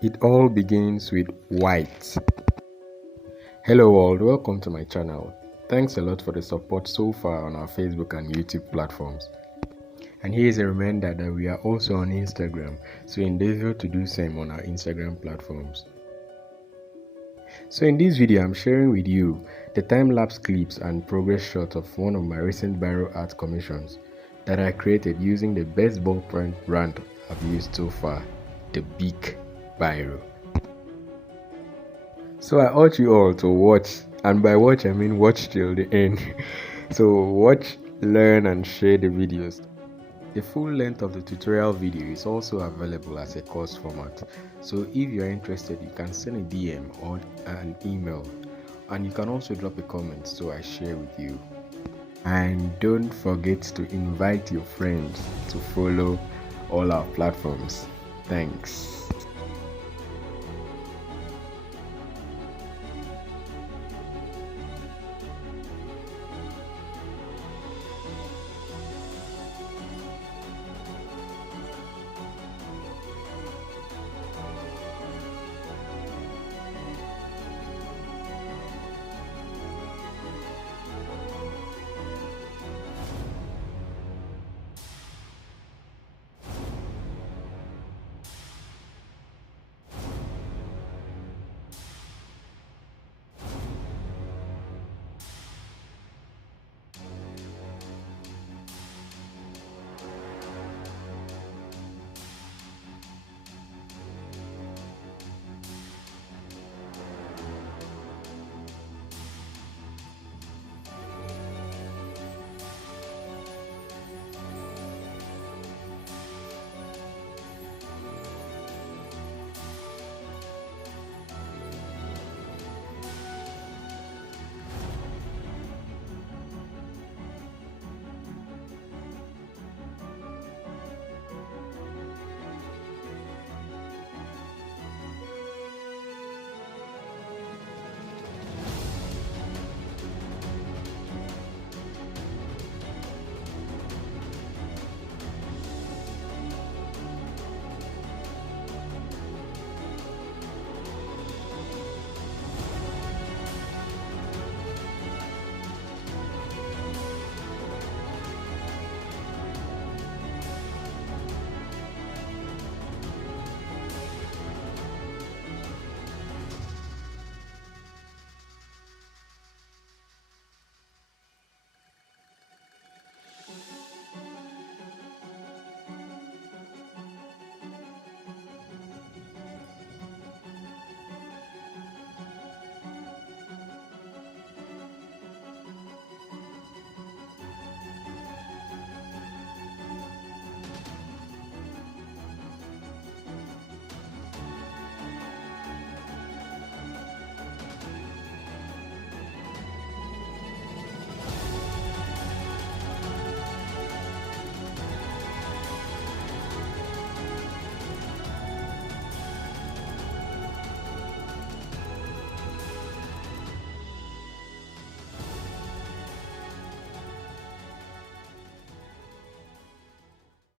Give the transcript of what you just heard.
It all begins with white. Hello world, welcome to my channel. Thanks a lot for the support so far on our Facebook and YouTube platforms. And here is a reminder that we are also on Instagram, so endeavor to do same on our Instagram platforms. So in this video, I'm sharing with you the time-lapse clips and progress shots of one of my recent Ballpoint Art commissions that I created using the best ballpoint brand I've used so far, the Big Biro. So I urge you all to watch, and by watch I mean watch till the end. So watch, learn and share the videos. The full length of the tutorial video is also available as a course format, so if you are interested you can send a DM or an email, and you can also drop a comment so I share with you. And don't forget to invite your friends to follow all our platforms. Thanks.